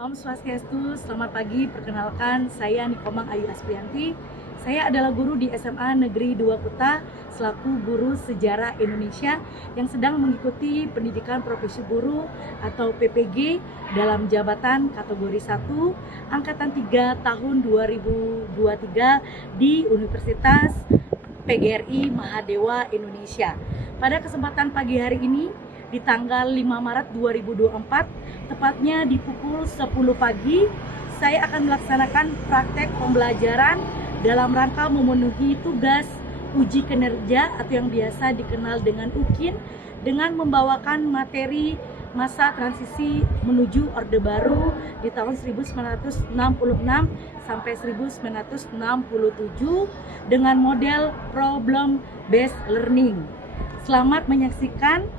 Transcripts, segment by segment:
Om Swastiastu, selamat pagi. Perkenalkan, saya Nikomang Ayu Asprianti. Saya adalah guru di SMA Negeri 2 Kuta, selaku guru sejarah Indonesia yang sedang mengikuti pendidikan profesi guru atau PPG dalam jabatan kategori 1, Angkatan 3 tahun 2023 di Universitas PGRI Mahadewa Indonesia. Pada kesempatan pagi hari ini, di tanggal 5 Maret 2024, tepatnya di pukul 10 pagi, saya akan melaksanakan praktek pembelajaran dalam rangka memenuhi tugas uji kinerja atau yang biasa dikenal dengan UKIN, dengan membawakan materi masa transisi menuju Orde Baru di tahun 1966 sampai 1967 dengan model problem based learning. Selamat menyaksikan.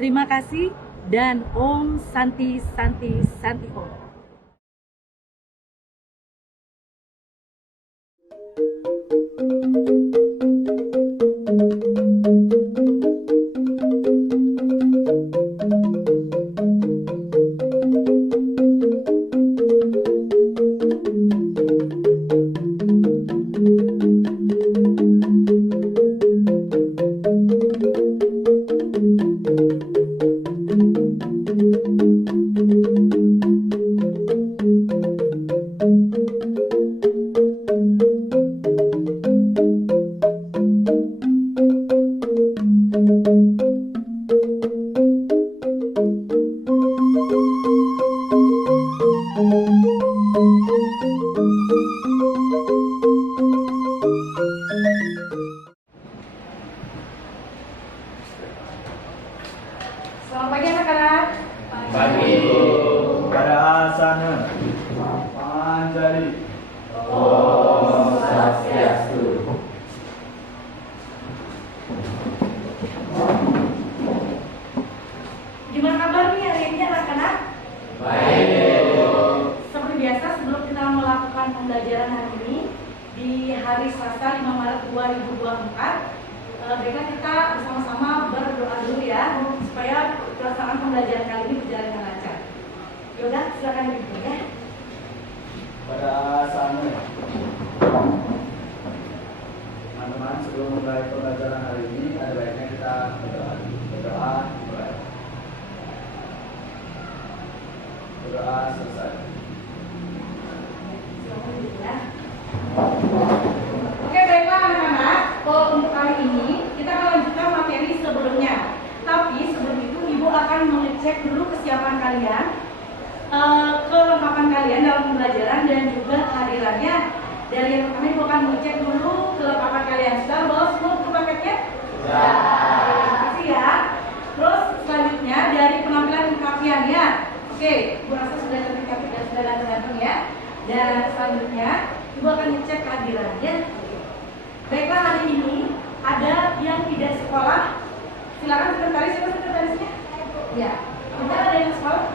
Terima kasih dan Om Santi Santi Santi Om. Selamat pagi anak-anak. Pagi. Pada asana Panjali. Om Swastiastu. Gimana kabarnya hari ini anak-anak? Baik. Seperti biasa, sebelum kita melakukan pembelajaran hari ini di hari Selasa 5 Maret 2024, baiklah kita bersama-sama berdoa dulu ya, supaya pelaksanaan pembelajaran kali ini berjalan dengan lancar. Yaudah, silakan ibu ya. Pada asana teman-teman, sebelum memulai pembelajaran hari ini, ada baiknya kita berdoa. Berdoa selesai. Silakan ibu ya. Oke, baiklah anak-anak. Untuk kali ini kita akan lanjutkan materi sebelumnya. Tapi sebelum itu ibu akan mengecek dulu kesiapan kalian, kelengkapan kalian dalam pembelajaran dan juga kehadirannya. Dari yang pertama ibu akan mengecek dulu kelengkapan kalian. Sudah bawa semua buku paketnya? Sudah. Terima kasih ya. Terus selanjutnya dari penampilan pakaiannya. Oke, ibu rasa sudah cantik-cantik dan sudah ganteng-ganteng ya. Dan selanjutnya ibu akan ngecek kehadirannya. Baiklah, hari ini ada yang tidak sekolah. Silakan sekretaris, siapa sekretarisnya? Ya. Kita ada yang sekolah?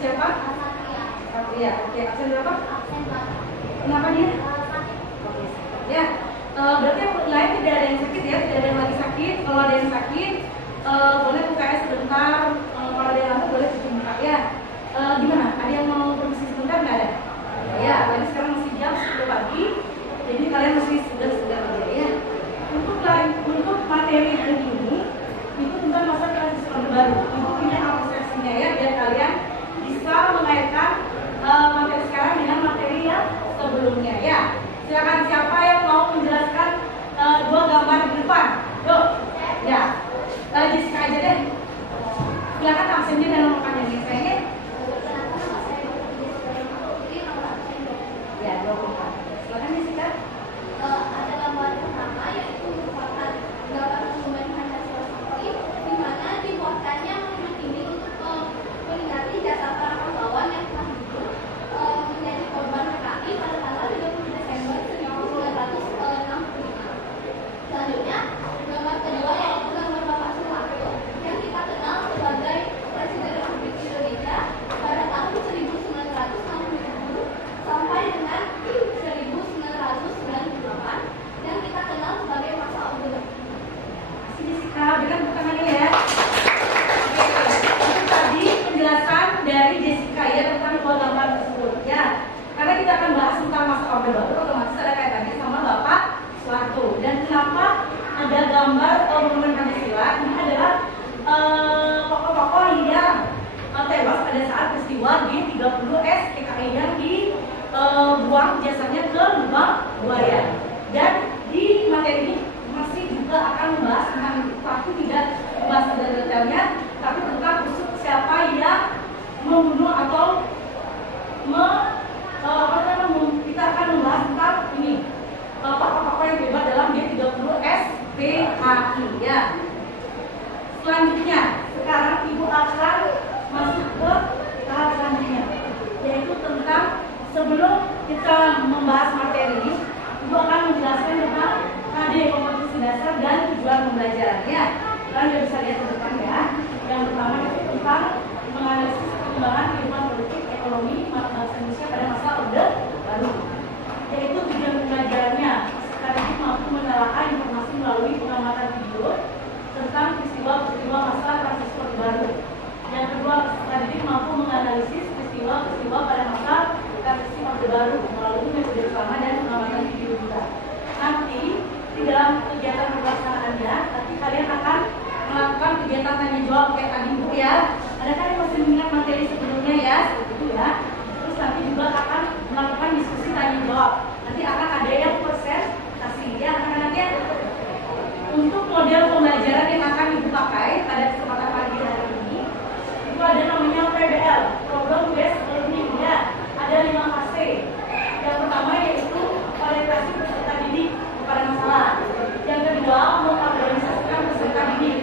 Siapa? Satria. Oke, absen berapa? Kenapa dia? Oke, ya. Berarti yang lain tidak ada yang sakit ya, tidak ada yang lagi sakit. Kalau ada yang sakit, boleh UKS sebentar. Kalau ada yang lama boleh cuci muka ya. Gimana? Ada yang mau permisi sebentar nggak ada? Ya, tadi sekarang masih jam 10 pagi. Jadi kalian masih segar-segar aja ya. Untuk materi hari ini itu tentang masa transisi Orde Baru. Ibu punya apresiasinya ya, biar kalian bisa mengaitkan materi sekarang dengan materi yang sebelumnya ya. Silakan siapa yang mau menjelaskan dua gambar di depan? Yuk. Ya. Jessica aja deh. Silakan absennya dan nomornya nih sayangnya. Ya, 24. Silakan Jessica. Ada gambar pertama yaitu merupakan gambar monumen Pancasila Sakti, di mana dibuatkannya monumen ini untuk memperingati jasa para pahlawan yang telah gugur menjadi korban PKI pada tanggal 30 Desember 1965. Selanjutnya, gambar kedua yaitu gambar Bapak Soeharto yang kita kenal sebagai Presiden Republik Indonesia pada tahun 1960 sampai dengan 1998 yang kita kenal sebagai masa Orde Baru. Kasih Jessica, berikan tepuk tangannya ya. Oke, itu tadi penjelasan dari Jessica ya. ada gambar monumen Pancasila. Ini adalah tokoh-tokoh yang tewas pada saat peristiwa G30 PKI yang dibuang jasanya ke lubang buaya. Dan di materi ini masih juga akan membahas tentang itu, tapi tidak membahas detailnya, tapi tentang khusus siapa yang membunuh atau kita akan membahas tentang ini tokoh-tokoh yang terlibat dalam G30 PKI ya. Selanjutnya, sekarang Ibu akan masuk ke tahap selanjutnya, yaitu tentang sebelum kita membahas materi ini, Ibu akan menjelaskan tentang KD kompetensi dasar dan tujuan pembelajarannya. Kalian sudah bisa lihat ke depan ya. Yang pertama itu tentang menganalisis perkembangan kehidupan politik, ekonomi, bangsa Indonesia pada masa Orde Baru. Yaitu tujuan pembelajarannya sekaligus mampu menelaah informasi melalui pengamatan video tentang peristiwa-peristiwa masa transisi Orde Baru. Yang kedua, peserta didik mampu menganalisis peristiwa-peristiwa pada masa transisi Orde Baru melalui metode rekaman dan pengamatan video juga. Nanti di dalam kegiatan pelaksanaannya, nanti kalian akan melakukan kegiatan tanya jawab kayak tadi Bu ya. Ada kan yang masih mengingat materi sebelumnya ya, seperti itu ya. Terus nanti juga akan melakukan diskusi tanya jawab. Nanti akan ada yang presentasi ya, anak-anaknya. Untuk model pembelajaran yang akan Ibu pakai pada kesempatan pagi hari ini, itu ada namanya PBL, Program Based Learning ya. Ada 5 fase. Yang pertama yaitu orientasi peserta didik kepada masalah. Yang kedua, mengorganisasikan peserta didik.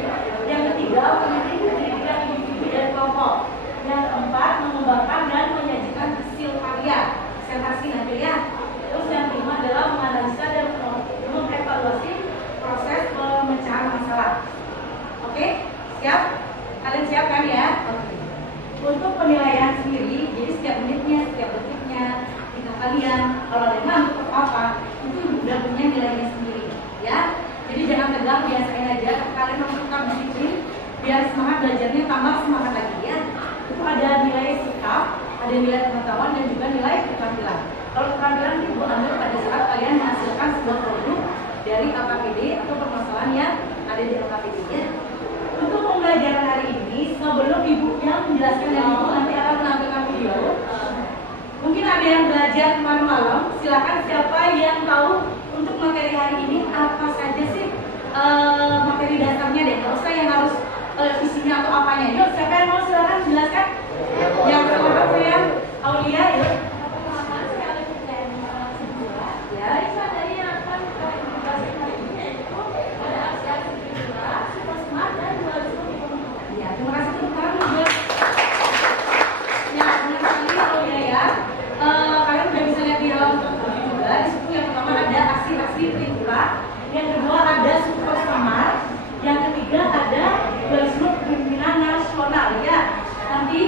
Yang ketiga, memilih pendidikan individu dan kelompok. Yang keempat, mengembangkan dan menyajikan hasil karya, presentasi nanti ya. Terus yang kelima adalah menganalisa dan mengevaluasi proses pemecahan masalah. Oke, siap? Kalian siap kan ya? Oke. Untuk penilaian sendiri, jadi setiap menitnya, setiap detiknya, kita kalian kalau ada yang ngantuk apa, itu udah punya nilainya sendiri, ya. Jadi jangan tegang, biasain aja. Kalian harus tetap disiplin, biar semangat belajarnya tambah semangat lagi ya. Itu ada nilai sikap, ada nilai pengetahuan dan juga nilai keterampilan. Kalau keterampilan Ibu ambil pada saat kalian menghasilkan sebuah produk dari LKPD atau permasalahan yang ada di LKPD ya. Untuk pembelajaran hari ini, sebelum Ibunya menjelaskan dan Ibu nanti akan menampilkan video. Mungkin ada yang belajar malam-malam, silakan siapa yang tahu untuk materi hari ini apa saja sih materi dasarnya deh, nggak usah yang harus isinya atau apanya. Yuk, siapa yang mau silakan jelaskan. Yang pertama saya Aulia, yuk. Ya, itu dari yang akan kita bahas hari ini yaitu ada aksi kultural, super smart dan dualisme komunikasi. Ya, terima kasih teman-teman. Ya, benar sekali Aulia ya. Kalian udah bisa lihat di dalam buku juga. Di situ yang pertama ada aksi kultural, yang kedua ada super smart, yang ketiga ada dualisme kepemimpinan nasional ya. Nanti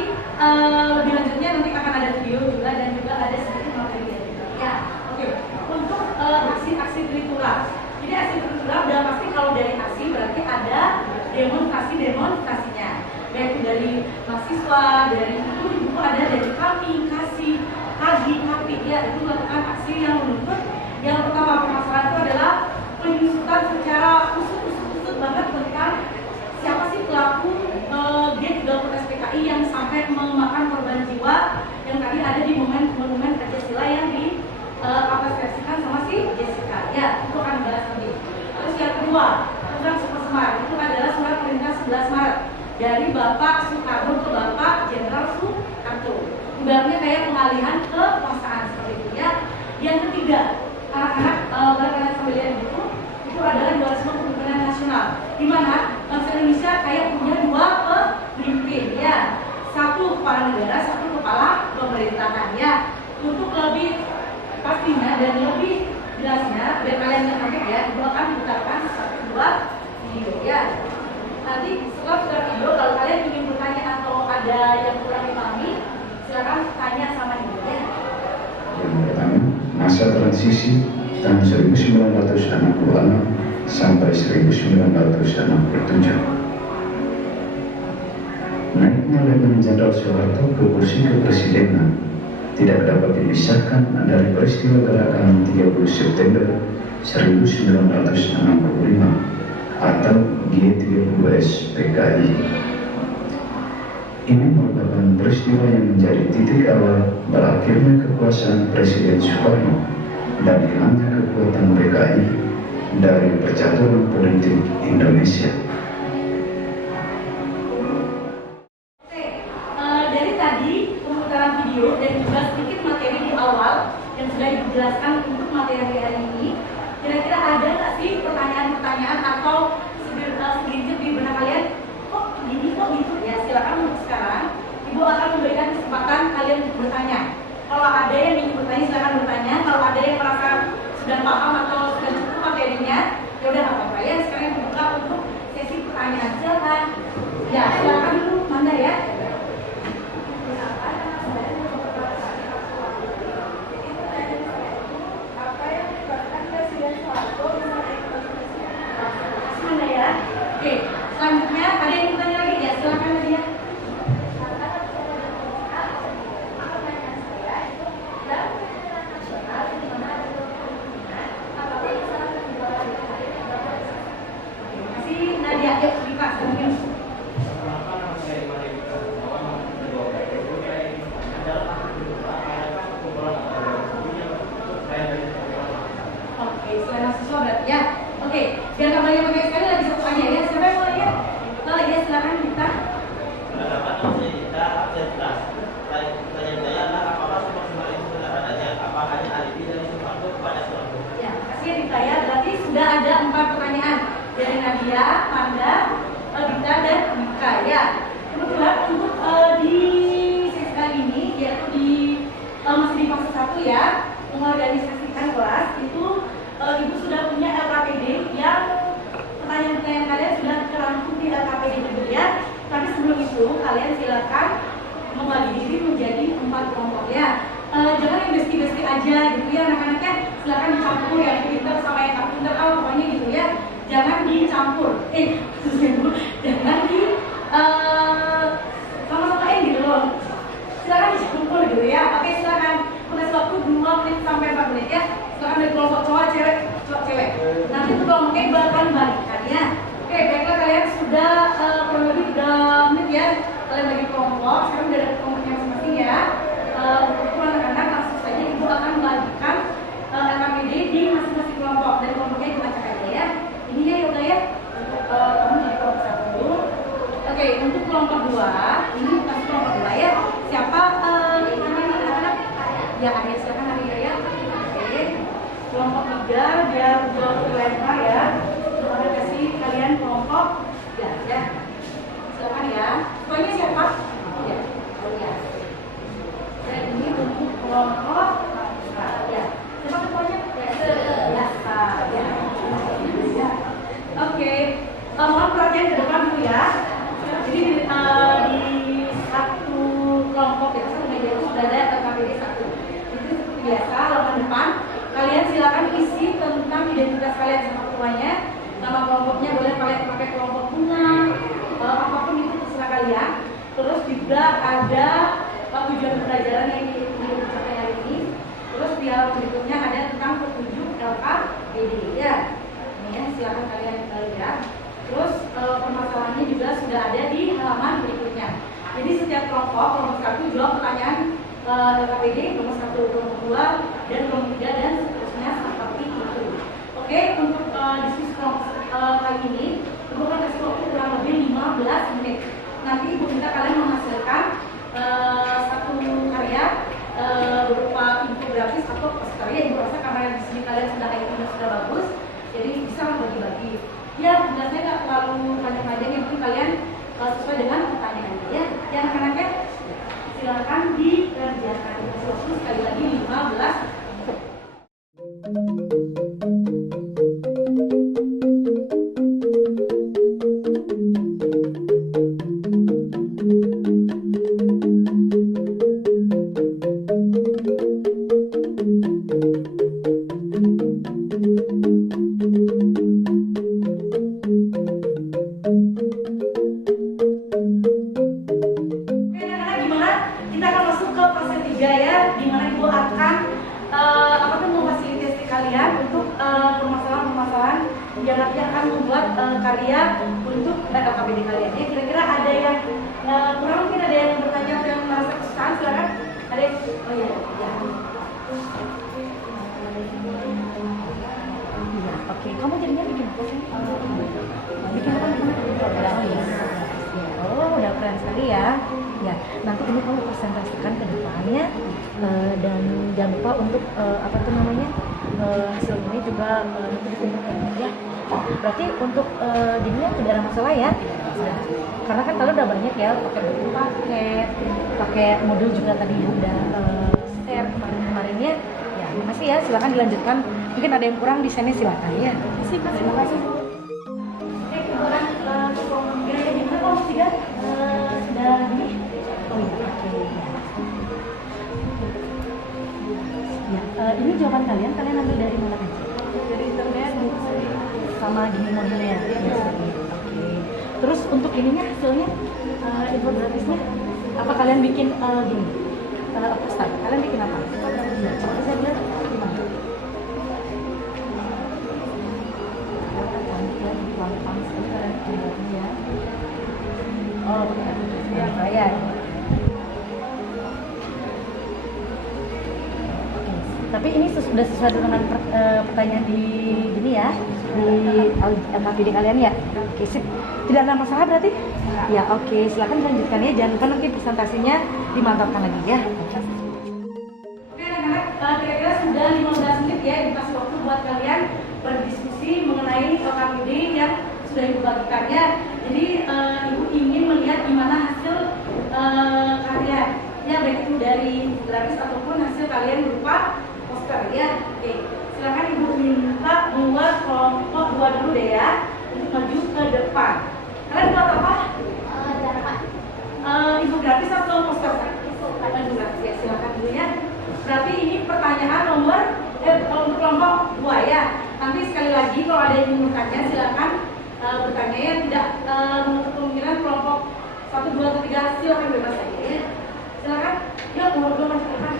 lebih lanjutnya nanti akan ada video juga dan juga ada sedikit materi ya. Oke. Untuk aksi kultural. Jadi aksi kultural udah pasti kalau dari aksi berarti ada demonstrasinya. Baik itu dari mahasiswa, dari itu juga ada dari kami, kasih, kagi, kapi ya. Itu melakukan aksi yang menuntut. Yang pertama permasalahan itu adalah penyusutan secara khusus banget tentang siapa sih pelaku G30 SPKI yang sampai memakan korban jiwa yang tadi ada di monumen Pancasila yang diapresiasikan sama si Jessica ya, itu akan dibahas nanti. Terus yang kedua tentang super smart, itu adalah surat perintah 11 Maret dari Bapak Soekarno ke Bapak Jenderal Soekarno. Ibaratnya kayak pengalihan kekuasaan seperti itu ya. Yang ketiga, anak-anak sambil lihat itu adalah dualisme kepemimpinan nasional, di mana bangsa Indonesia kayak punya dua pemimpin ya, satu kepala negara, satu kepala pemerintahan ya. Untuk lebih pastinya dan lebih jelasnya biar kalian ngerti ya, Ibu akan putarkan satu dua video ya. Nanti setelah video kalau kalian ingin bertanya atau ada yang kurang dipahami, silakan tanya sama Ibu ya. Yang pertama, masa transisi tahun 1966 sampai 1967. Naiknya Letnan Jenderal Soeharto ke kursi kepresidenan tidak dapat dipisahkan dari peristiwa gerakan 30 September 1965 atau G30S PKI. Ini merupakan peristiwa yang menjadi titik awal berakhirnya kekuasaan Presiden Soekarno dan hilangnya kekuatan PKI dari percaturan politik Indonesia. Dari tadi pemutaran video dan juga sedikit materi di awal yang sudah dijelaskan untuk materi hari ini, kira-kira ada nggak sih pertanyaan-pertanyaan atau segelintir di benak kalian? Kok gini, kok gitu? Ya silakan untuk sekarang. Ibu akan memberikan kesempatan kalian untuk bertanya. Kalau ada yang ingin bertanya, silakan bertanya. Kalau ada yang merasa sudah paham atau sudah cukup materinya, ya udah nggak apa-apa ya. Sekarang buka untuk sesi pertanyaan. Silakan. Ya silakan dulu, Manda ya. Mana ya? Oke, selanjutnya ada yang bertanya lagi ya? Silakan Nadia. Terima kasih Nadia. Yuk, Rika, selanjutnya. Oke, selain mahasiswa berarti ya. Oke, biar nggak banyak sekali lagi satu tanya ya. Siapa yang mau nanya? Ya silakan kita. Pendapat kita aktivitas. Tanya-tanya apakah semua itu sudah adanya? Apa hanya alibi dari Soekarno kepada Soekarno? Ya, kasih ya Dita ya. Berarti sudah ada 4 pertanyaan dari Nadia, Manda, Dita dan Mika ya. Kebetulan untuk di sesi kali ini yaitu masih di fase 1 ya, mengorganisasikan kelas itu Ibu sudah punya LKPD yang pertanyaan-pertanyaan kalian sudah terangkum di LKPD juga ya. Tapi sebelum itu kalian silakan membagi diri menjadi 4 kelompok ya. Jangan yang besti-besti aja gitu ya, anak-anaknya silakan dicampur yang pintar sama yang tak pintar, pokoknya gitu ya. Jangan dicampur, jangan di sama-samain gitu loh. Silakan dicampur gitu ya. Oke, silakan. Kasih waktu 2 menit sampai 4 menit ya. Silakan dari kelompok cowok cewek. Nanti itu kelompoknya bahkan balikan ya. Oke, baiklah kalian sudah kurang lebih 3 menit ya. Kalian bagi kelompok. Sekarang udah ada kelompoknya masing-masing ya. Untuk anak-anak langsung saja Ibu akan membagikan LKPD di masing-masing kelompok. Dan kelompoknya Ibu acak aja ya. Ini ya Yoga ya. Kamu jadi kelompok 1. Oke, untuk kelompok 2, ini bukan kelompok 2 ya. Siapa anak-anak? Ya, ada silakan Arya ya. Oke. Kelompok 3 biar jauh lebar ya. Kita kasih kalian kelompok 3 ya. Silakan ya. Ketuanya siapa? Ya. Oh ya. Dan ini untuk kelompok ya. Siapa ketuanya? Ya. Ya. Oke. Mohon perhatian ke depan dulu ya. Jadi di satu kelompok itu satu meja itu sudah ada LKPD 1. Itu seperti biasa, halaman depan kalian silakan isi tentang identitas kalian sama ketuanya. Nama kelompoknya boleh kalian pakai kelompok bunga, apapun itu terserah kalian. Terus juga ada tujuan pembelajaran yang diucapkan hari ini. Terus di halaman berikutnya ada tentang petunjuk LKPD ya. Ini ya, silakan kalian lihat. Terus permasalahannya juga sudah ada di halaman berikutnya. Jadi setiap kelompok 1 jawab pertanyaan LKPD, nomor 1, kelompok 2, dan kelompok 3 dan seterusnya seperti itu. Oke, untuk diskusi kelompok kali ini, Ibu akan kasih waktu kurang lebih 15 menit. Nanti Ibu minta kalian menghasilkan satu karya berupa infografis atau karya. Ibu rasa karena di sini kalian sudah IT-nya sudah bagus, jadi bisa bagi-bagi. Ya, tugasnya nggak terlalu panjang-panjang, yang penting kalian sesuai dengan pertanyaannya ya. Yang anak-anaknya silakan dikerjakan. Waktu sekali lagi 15. Kita akan masuk ke fase 3 ya, di mana Ibu akan karya untuk LKPD kalian. Ya, kira-kira ada yang kurang, mungkin ada yang bertanya atau yang merasa kesusahan, silakan. Ada yang, oh iya, ya. Iya, oke. Kamu jadinya bikin apa sih? Bikin apa? Oh iya. Oh, udah keren sekali ya. Ya, nanti ini kamu presentasikan ke depannya dan jangan lupa untuk apa tuh namanya hasil ini juga nanti dikumpulkan ya. Berarti untuk jadinya tidak ada masalah ya. Karena kan kalian udah banyak ya pakai buku pakai modul juga tadi udah share kemarin-kemarinnya. Ya, makasih ya. Silakan dilanjutkan. Mungkin ada yang kurang di sini silakan ya. Terima kasih. Oke, kemudian kira-kira gimana kalau tiga sudah ini? Oh iya, oke. Ya, ini jawaban kalian ambil dari mana aja? Dari internet, sama gini modulnya. Ya, oke. Terus untuk ininya hasilnya, infografisnya, apa kalian bikin gini? Poster, kalian bikin apa? Coba saya lihat gimana? Gampang sekali kalian bikinnya ya. Oh, ya. Tapi ini sudah sesuai dengan pertanyaan di gini ya, di LKPD kalian ya. Oke, sip. Tidak ada masalah berarti? Ya, oke. Silakan dilanjutkan ya. Jangan lupa nanti presentasinya dimantapkan lagi ya. Oke, anak-anak, kira-kira sudah 15 menit ya dikasih waktu buat kalian berdiskusi mengenai LKPD yang sudah ibu bagikannya. Jadi ibu ingin melihat gimana hasil karya ya, baik itu dari grafis ataupun hasil kalian berupa poster ya. Oke, silakan ibu minta buat kelompok 2 dulu deh ya, untuk maju ke depan. Kalian buat apa? Ibu grafis atau poster? Ibu grafis ya, silakan dulu ya. Berarti ini pertanyaan nomor untuk kelompok 2 ya. Nanti sekali lagi kalau ada yang ingin bertanya silakan bertanya ya, tidak menutup kemungkinan kelompok 1, 2, atau 3 silakan bebas saja ya. Silakan, yuk kelompok 2 masuk ke depan.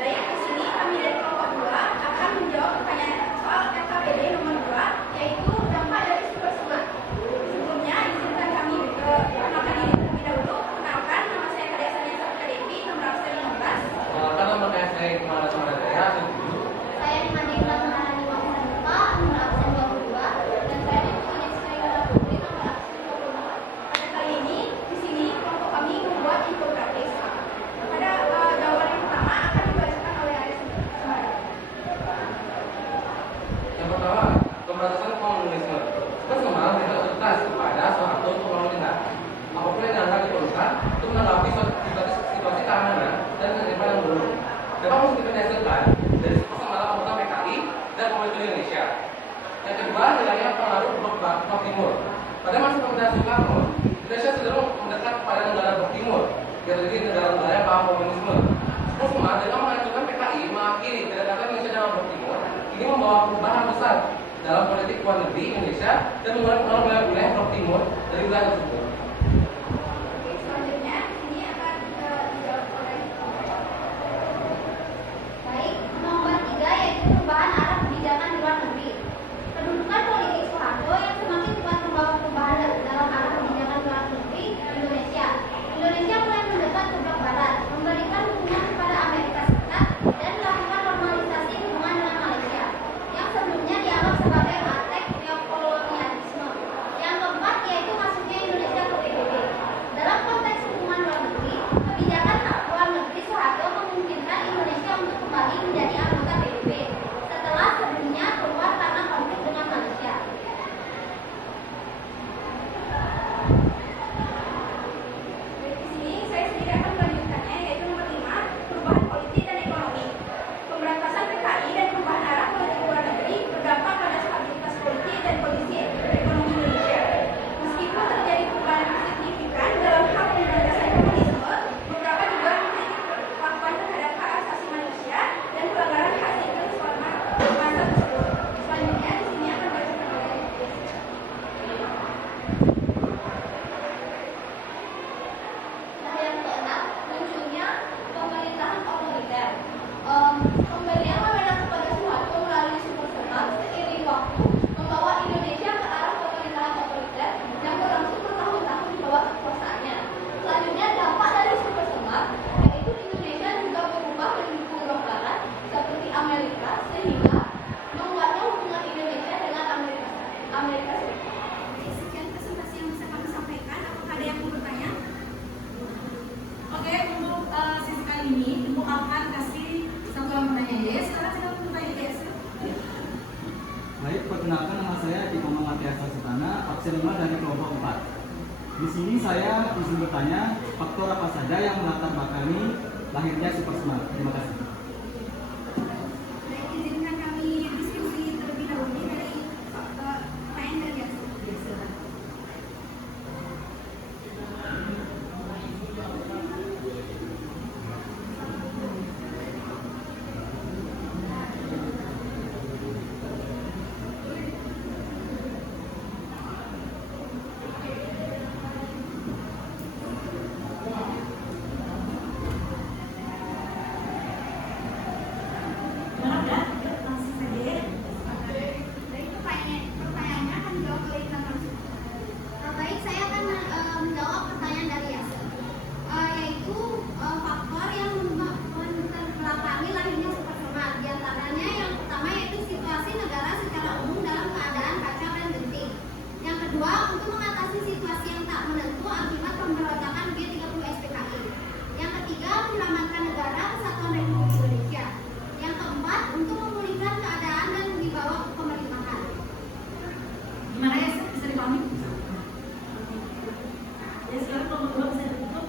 Baik, di sini kami dari kelompok 2 akan menjawab pertanyaan soal LKPD nomor 2, yaitu dampak dari super-super. Sebelumnya, izinkan kami perkenalkan diri terlebih dahulu. Perkenalkan, nama saya Kadek Sania Devi, nomor absen 15. Nama saya Kemana Sama Daya, Saya Madina Maharani Wahyuta, nomor absen 22, dan saya Ditulis Sayyada Putri, nomor absen 24. Pada kali ini, di sini kelompok kami membuat infografis. Pada jawaban yang pertama akan dibacakan oleh Aris Sumardi. Yang pertama, pemberantasan komunisme. Pertama, tidak tuntas kepada Soeharto untuk memerintah. Apapun yang akan diperlukan untuk menanggapi situasi keamanan dan ketertiban yang buruk. Dapat mesti dihasilkan dari malam anggota PKI dan Pemerintah Indonesia. Yang kedua, nilainya pengaruh Blok Timur. Pada masa pemerintahan Soekarno, Indonesia cenderung mendekat kepada negara Blok Timur, yaitu negara-negara yang paham komunisme. Semua dengan mengajukan PKI mengakhiri kedekatan Indonesia dengan Blok Timur, ini membawa perubahan besar dalam politik luar negeri Indonesia dan mengeluarkan wilayah Blok Timur dari wilayah tersebut. Oke, selanjutnya ini akan dijawab oleh baik, nomor 3 yaitu perubahan arah kebijakan di luar negeri. Kedudukan politik Soeharto yang semakin kuat membawa perubahan dalam arah kebijakan luar negeri Indonesia. Indonesia mulai mendekat ke blok barat, memberikan dukungan kepada Amerika Serikat dan melakukan normalisasi hubungan dengan Malaysia yang sebelumnya dianggap sebagai praktek neokolonialisme. Yang keempat yaitu masuknya Indonesia ke PBB. Di sini saya ingin bertanya, faktor apa saja yang melatar belakangi lahirnya Super Smart? Terima kasih. Baik, izinkan kami diskusi terlebih dahulu dari pertanyaan dari Yasin. Gimana udah? Yuk, langsung saja ya. Baik, pertanyaannya akan dijawab oleh Intan langsung. Baik, saya akan menjawab pertanyaan dari Yasin, yaitu faktor yang membelakangi lahirnya Super Smart. Di antaranya yang pertama yaitu situasi negara secara umum dalam keadaan kacau dan genting. Yang kedua, untuk mengatasi situasi yang tak menentu akibat pemberontakan G30 SPKI. Yang ketiga, menyelamatkan negara Kesatuan Republik Indonesia. Yang keempat, untuk memulihkan keadaan dan dibawa ke pemerintahan. Gimana ya? Bisa dipahami? Ya, sekarang kelompok 2 bisa ditutup.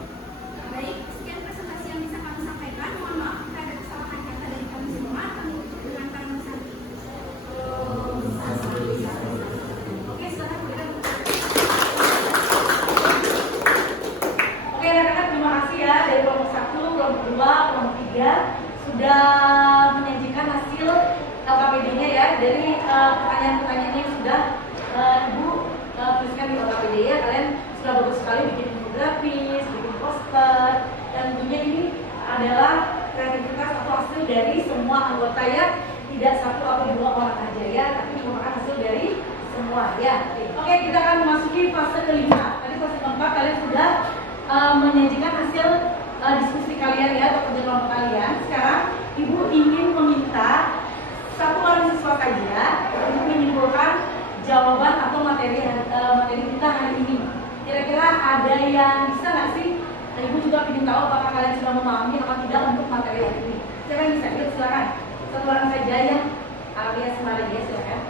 Baik, sekian presentasi yang bisa kami sampaikan. Mohon maaf jika ada kesalahan kata dari kami semua. Kami tutup dengan kalimat sakti. Oke, silakan berikan. Oke, rekan-rekan, terima kasih ya dari kelompok 1, kelompok 2, kelompok 3 sudah menyajikan hasil LKPD-nya ya dari pertanyaan-pertanyaan yang sudah Ibu tuliskan di LKPD ya. Kalian sudah bagus sekali bikin infografis, bikin poster, dan tentunya ini adalah kreativitas atau hasil dari semua anggota ya, tidak satu atau dua orang aja ya, tapi merupakan hasil dari semua ya. Oke, kita akan memasuki fase kelima. Tadi fase keempat kalian sudah menyajikan hasil diskusi kalian ya atau kerja kelompok kalian. Sekarang Ibu ingin meminta satu orang siswa saja untuk menyimpulkan jawaban atau materi kita hari ini. Kira-kira ada yang bisa nggak sih? Ibu juga ingin tahu apakah kalian sudah memahami atau tidak untuk materi hari ini. Siapa yang bisa? Yuk, silakan. Satu orang saja yang alias Maria, silakan.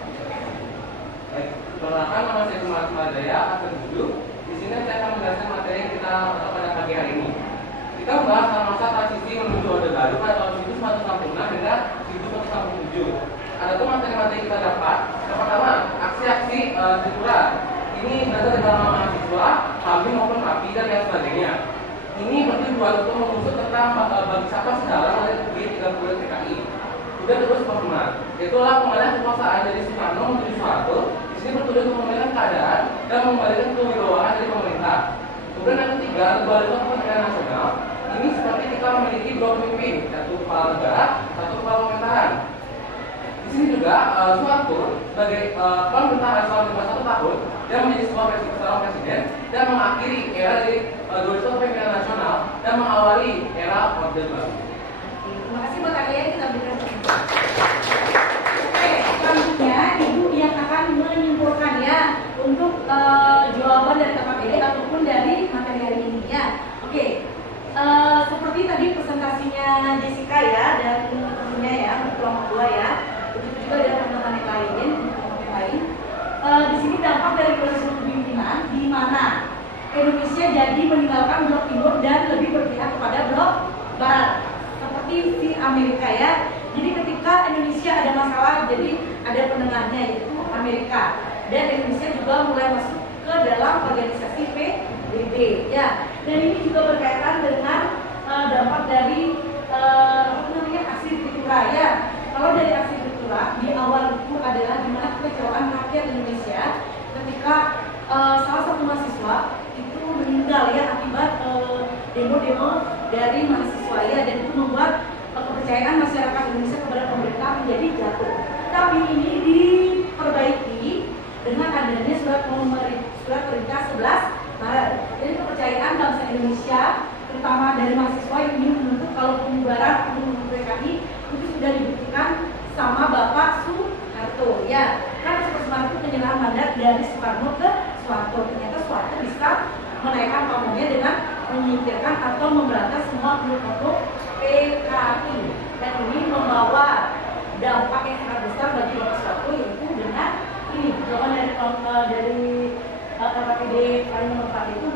Baik, perkenalkan nama saya Sumarno Jaya, asal Budu. Di sini saya akan menjelaskan materi yang kita pada pagi hari ini. Kita membahas masa transisi menuju Orde Baru pada tahun 1966 hingga 1967. Adapun materi-materi kita dapat, yang pertama, aksi-aksi Tripura. Ini berasal dari kalangan mahasiswa, kami maupun rapi dan yang sebagainya. Ini bertujuan untuk mengusut tentang bagi siapa sejarah oleh G30 PKI. Kemudian terus pengumuman, itulah pengalihan kekuasaan dari Soekarno menuju Soeharto. Di sini bertujuan untuk memulihkan keadaan dan mengembalikan kewibawaan dari pemerintah. Kemudian yang ketiga, dualisme kepentingan nasional. Ini seperti kita memiliki dua pemimpin, satu kepala negara, satu kepala pemerintahan. Di sini juga Soeharto sebagai pemerintahan selama 21 tahun dan menjadi seorang presiden dan mengakhiri era dari dualisme kepemimpinan nasional dan mengawali era Orde Baru. Terima kasih buat kalian, kita berikan tepuk. Oke, selanjutnya Ibu yang akan menyimpulkan ya untuk jawaban dari KPD ataupun dari materi hari ini ya. Oke, seperti tadi presentasinya Jessica ya dan tentunya ya untuk kelompok 2 ya. Begitu juga dengan teman-teman yang lain, kelompok yang lain. Di sini dampak dari proses kepemimpinan di mana Indonesia jadi meninggalkan blok timur dan lebih berpihak kepada blok barat. Seperti di Amerika ya. Jadi ketika Indonesia ada masalah, jadi ada penengahnya yaitu Amerika. Dan Indonesia juga mulai masuk ke dalam organisasi PBB ya. Dan ini juga berkaitan dengan dampak dari aksi Tripura ya. Kalau dari aksi Tripura di awal itu adalah dimana kekecewaan rakyat Indonesia ketika salah satu mahasiswa itu meninggal ya akibat demo-demo dari mahasiswa ya, dan itu membuat kepercayaan masyarakat Indonesia kepada pemerintah menjadi jatuh. Tapi ini diperbaiki dengan adanya surat perintah 11 Maret. Jadi kepercayaan bangsa Indonesia terutama dari mahasiswa yang ingin menuntut kalau pembubaran PKI itu sudah dibuktikan sama Bapak Soeharto ya. Karena Super Smart itu penyerahan mandat dari Soekarno ke Soeharto. Ternyata Soeharto bisa menaikkan pamornya dengan menyingkirkan atau memberantas semua kelompok PKI, dan ini membawa dampak yang sangat besar bagi Bapak Soeharto, yaitu dengan ini jawaban dari LKPD paling nomor 4 itu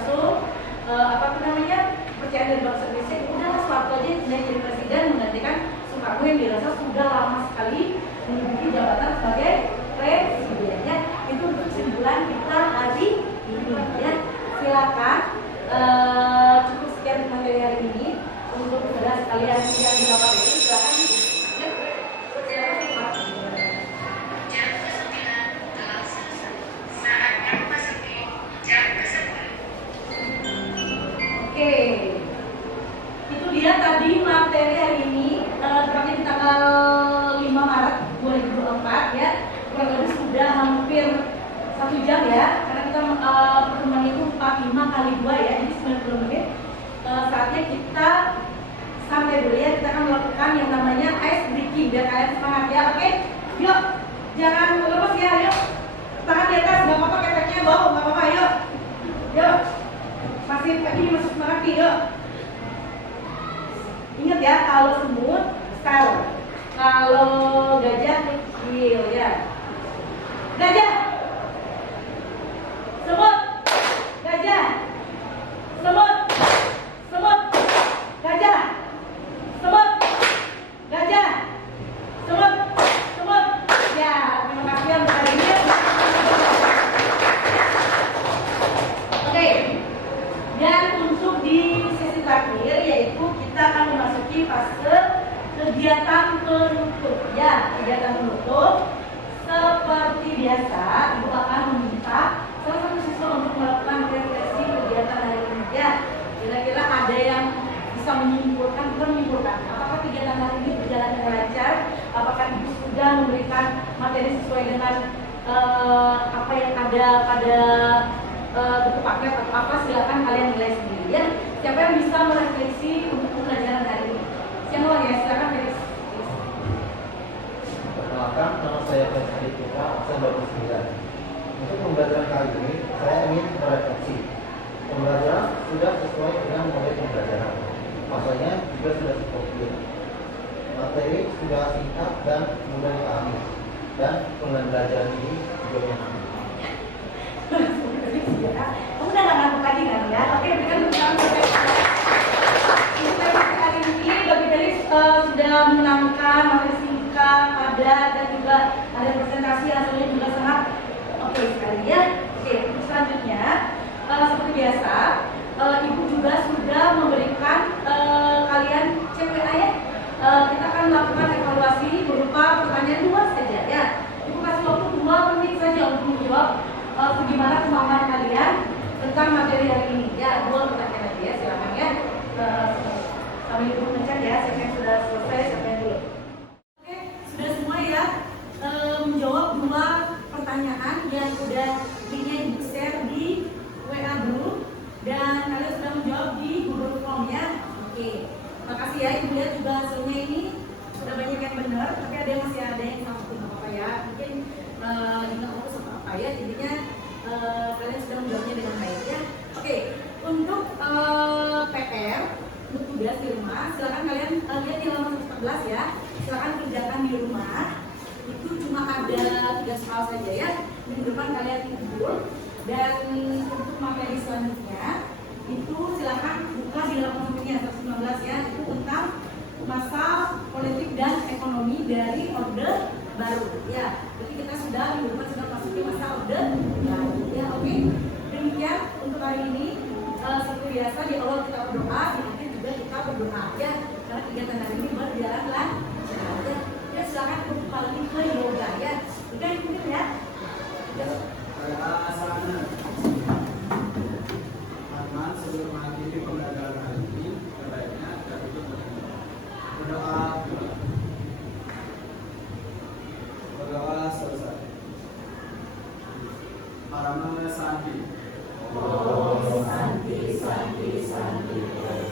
langsung kepercayaan dari bangsa Indonesia. Udah Soeharto aja jadi presiden menggantikan Soekarno yang dirasa sudah lama sekali menduduki jabatan sebagai presiden. Ya, itu untuk kesimpulan kita hari ini. Ya, silakan. Cukup sekian materi hari ini untuk saudara sekalian yang di lapangan ini. Silakan. Oke, itu dia tadi materi hari ini, tepatnya di tanggal 5 Maret 2024 ya. Kurang lebih sudah hampir 1 jam ya, karena kita pertemuan itu 45 kali 2 ya, jadi 90 menit. Saatnya kita santai dulu ya, kita akan melakukan yang namanya ice breaking biar kalian semangat ya, oke? Yuk, jangan lepas ya, yuk. Tangan di atas, nggak apa-apa, keteknya bau, nggak apa-apa, yuk. Yuk. Masih kaki masuk kaki, yuk. Ingat ya, kalau semut style, kalau gajah kecil ya. Gajah, semut, gajah, semut, semut, gajah, semut, gajah, semut, semut. Ya, terima kasih untuk hari ini. Oke. Dan untuk di sesi terakhir yaitu kita akan memasuki fase kegiatan penutup ya. Kegiatan penutup seperti biasa Ibu akan meminta salah satu siswa untuk melakukan refleksi kegiatan hari ini ya. Kira-kira ada yang bisa bukan menyimpulkan apakah kegiatan hari ini berjalan dengan lancar, apakah Ibu sudah memberikan materi sesuai dengan apa yang ada pada buku paket atau apa, silakan kalian nilai sendiri ya. Siapa yang bisa merefleksi untuk pembelajaran hari ini? Siapa ya? Silakan Felix. Perkenalkan, nama saya Felix Aditya, absen 29. Untuk pembelajaran kali ini, saya ingin merefleksi. Pembelajaran sudah sesuai dengan model pembelajaran. Masanya juga sudah cukup clear. Materi sudah singkat dan mudah dipahami. Dan pembelajaran ini juga menyenangkan. Kamu udah gak ngantuk lagi kan ya? Oke, berikan tepuk tangan. Hari ini bagi Felix sudah menangkan materi singkat, padat, dan juga ada presentasi hasilnya juga sangat oke sekali ya. Oke, untuk selanjutnya seperti biasa Ibu juga sudah memberikan kalian CPA ya. Kita akan melakukan evaluasi berupa pertanyaan 2 saja ya. Ibu kasih waktu 2 menit saja untuk menjawab bagaimana kemampuan kalian tentang materi hari ini ya. 2 pertanyaan aja ya, silakan ya. Kami Ibu ngecek ya, siapa yang sudah selesai, siapa yang dulu. Oke, sudah semua ya menjawab 2 pertanyaan yang sudah Ibu share di WA group dan kalian sudah menjawab di Google Form ya. Oke, makasih ya. Ibu lihat juga hasilnya ini sudah banyak yang benar, tapi ada yang masih ada yang salah apa ya. Mungkin nggak fokus apa ya, jadinya kalian sudah menjawabnya dengan baik ya. Oke, untuk PR untuk tugas di rumah, silakan kalian lihat di halaman 14 ya. Silakan kerjakan di rumah. Itu cuma ada 3 soal saja ya. Minggu depan kalian tidur. Dan untuk materi selanjutnya itu silakan buka di halaman 119 ya. Itu tentang masa politik dan ekonomi dari Orde Baru ya. Jadi kita sudah minggu depan sudah masuki masa Orde Baru ya. Oke. Demikian untuk hari ini. Seperti biasa di awal kita berdoa, di akhir juga kita berdoa ya. Karena kegiatan hari ini berjalan lancar ya. Ya silakan untuk kali ini ke yoga ya. Oke, mungkin ya. Teman-teman, sebelum mengakhiri pembelajaran hari ini, sebaiknya kita tutup berdoa. Berdoa selesai. Parama Santi. Santi, Santi, Santi.